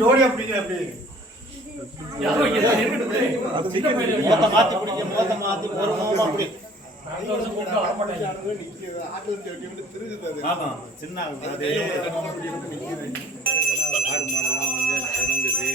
ஜோடி அப்படிங்க அப்படி மாத்தி சின்ன ஆடு மாடெல்லாம் உணங்குது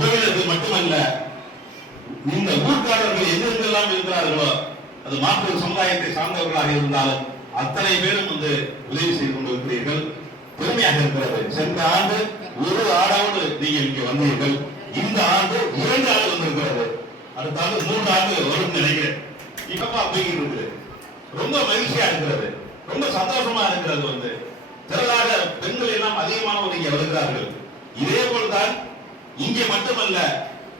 சிவன் மட்டுமல்ல, இந்த ஊர்க்காரர்கள் எங்கெங்கெல்லாம் இருக்கிறார்களோ அது மாற்று சமுதாயத்தை சார்ந்தவர்களாக இருந்தாலும் அத்தனை பேரும் வந்து உதவி செய்து கொண்டிருக்கிறீர்கள். பெருமையாக இருக்கிறது. சென்ற ஆண்டு ஒரு ஆடாவது நீங்கள் இங்கே வந்தீர்கள். இந்த ஆண்டு 2 ஆண்டு வந்திருக்கிறது. அடுத்த ஆண்டு 3 ஆண்டு வரும் நினைக்கிறேன். இப்பமா போய்கிட்டு இருக்குது. ரொம்ப மகிழ்ச்சியா இருக்கிறது. ரொம்ப சந்தோஷமா இருக்கிறது. வந்து திரளாக பெண்கள் எல்லாம் அதிகமானவர்கள் இங்கே வருகிறார்கள். இதே போல்தான் இங்கே மட்டுமல்ல,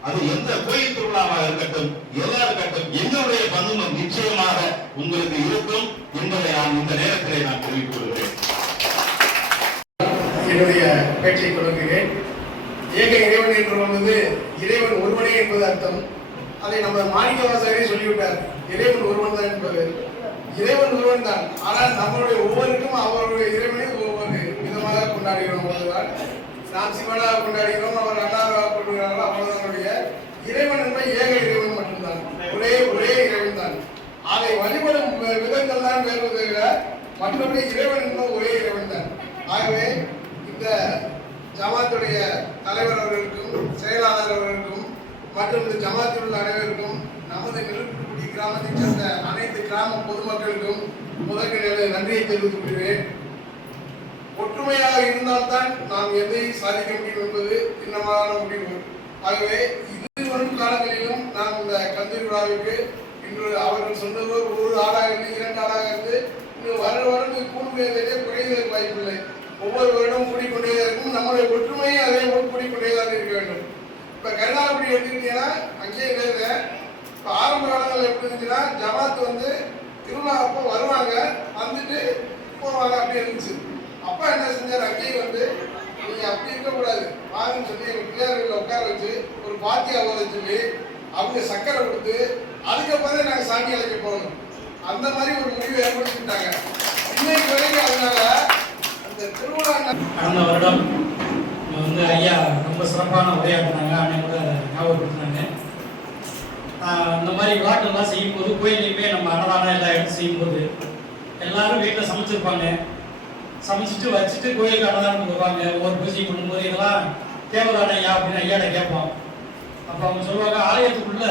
அது எந்த கோயில் திருவிழாவாக இருக்கட்டும், எதா இருக்கட்டும், எங்களுடைய பங்கு நிச்சயமாக உங்களுக்கு இருக்கும் என்பதை நான் இந்த நேரத்திலே நான் தெரிவித்துக் கொள்கிறேன். என்னுடைய பேச்சை தொடங்குகிறேன். ஏக இறைவன் என்று வந்து இறைவன் ஒருவனே என்பது அர்த்தம். அதை நம்ம மாணிக்கவாசகரே சொல்லிவிட்டார். இறைவன் ஒருவன் தான் என்பது. இறைவன் ஒருவன் தான். ஆனால் நம்மளுடைய ஒவ்வொருக்கும் அவருடைய இறைவனை ஒவ்வொரு விதமாக கொண்டாடுகிறோம். போதுதான் நாம் சிவனாக கொண்டாடுகிறோம், அவர் அண்ணாவாக கொண்டாடுகிறார்கள். அவ்வளவுதானுடைய இறைவன் என்பது ஏக இறைவன் மட்டும்தான். ஒரே இறைவன் தான். அதை வழிபடும் விதங்கள் தான் வேறுவதை மற்றபடி இறைவன் என்பது ஒரே இறைவன் தான். ஆகவே இந்த ஜமாத்துடைய தலைவர் அவர்களுக்கும் செயலாளர் அவர்களுக்கும் மற்றும் இந்த ஜமாத்தில் உள்ள அனைவருக்கும் நமது நெருப்புக்குடி கிராமத்தைச் சேர்ந்த அனைத்து கிராம பொதுமக்களுக்கும் முதற்க நன்றியை தெரிவித்துக் கொள்கிறேன். ஒற்றுமையாக இருந்தால்தான் நாம் எதை சாதிக்க முடியும் என்பது இன்னமான முடிவு. ஆகவே இது வரும் காலங்களிலும் நாம் இந்த கந்தூரி விழாவிற்கு இன்று அவர்கள் சொன்னது ஒரு ஆளாக இருந்து 2 ஆளாக இருந்து இன்னும் வருடம் கூடுமையிலே குறைவதற்கு வாய்ப்பில்லை. ஒவ்வொரு வருடம் கூடிக்கொண்டே இருக்கும். நம்முடைய ஒற்றுமையை அதே போல் கூடிக்கொண்டேதான் இருக்க வேண்டும். இப்ப கருணாகுடி எடுத்துக்கிட்டீங்கன்னா அங்கேயே இல்லை. இப்ப ஆரம்ப காலங்கள் எப்படி இருந்துச்சுன்னா ஜமாத் வந்து திருவிழா அப்போ வருவாங்க, வந்துட்டு போவாங்க, அப்படி இருந்துச்சு. அப்பா என்ன செஞ்சார், அங்கேயே வந்து நீங்க அப்படி இருக்கக்கூடாது வாங்கன்னு சொல்லி எங்க பிள்ளையார்கள் உட்கார வச்சு ஒரு பாத்தியா ஓத சொல்லி அவங்க சக்கரை கொடுத்து அதுக்கப்புறம் நாங்க சாமி அழைக்க போகணும். அந்த மாதிரி ஒரு முடிவு ஏற்படுத்திட்டாங்க. இன்னைக்கு வரைக்கும் அதனால அந்த திருவிழா கடந்த வருடம் வந்து ஐயா ரொம்ப சிறப்பான உரையாற்றினாங்க. அன்னைக்கு கூட ஞாபகப்படுத்தினாங்க. இந்த மாதிரி விழாக்கள்லாம் செய்யும்போது கோயிலையுமே நம்ம அன்னதானம் எல்லா இடத்துல செய்யும்போது எல்லாரும் வீட்டில் சமைச்சிருப்பாங்க. சமைச்சிட்டு வச்சுட்டு கோயிலுக்கு அன்னதானம் வருவாங்க. ஒரு பூஜை பண்ணும்போது இதெல்லாம் தேவைதான ஐயா அப்படின்னு ஐயாட்ட கேட்போம். அப்போ அவங்க சொல்லுவாங்க, ஆலயத்துக்குள்ள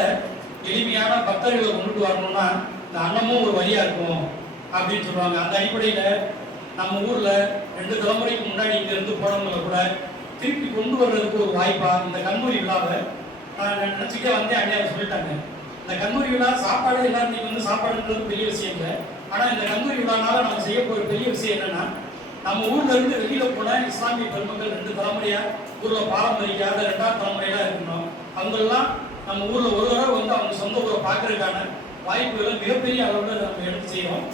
எளிமையான பக்தர்களை கொண்டுட்டு வரணும்னா இந்த அன்னமும் ஒரு வழியா இருக்கும் அப்படின்னு சொல்லுவாங்க. அந்த அடிப்படையில் நம்ம ஊர்ல 2 தலைமுறைக்கு முன்னாடி இங்க இருந்து போனவங்களை கூட திருப்பி கொண்டு வர்றதுக்கு ஒரு வாய்ப்பா இந்த கந்தூரி விழாவை நான் நினைச்சுட்டே வந்தேன். அண்ணா சொல்லிட்டாங்க, இந்த கந்தூரி விழா சாப்பாடு எல்லாரும் நீங்க வந்து சாப்பாடுன்றது பெரிய விஷயம் இல்லை. ஆனா இந்த கந்தூரி விழானால நம்ம செய்ய போற பெரிய விஷயம் என்னன்னா, நம்ம ஊர்ல இருந்து வெளியில போன இஸ்லாமிய பெருமக்கள் 2 தலைமுறையா ஊர்ல பாரம்பரியாத 2ஆவது தலைமுறையா இருக்கணும். அவங்கெல்லாம் நம்ம ஊர்ல ஒரு தடவை வந்து அவங்க சொந்த ஊரை பார்க்கறதுக்கான வாய்ப்புகளை மிகப்பெரிய அளவில் நம்ம எடுத்து செய்யறோம்.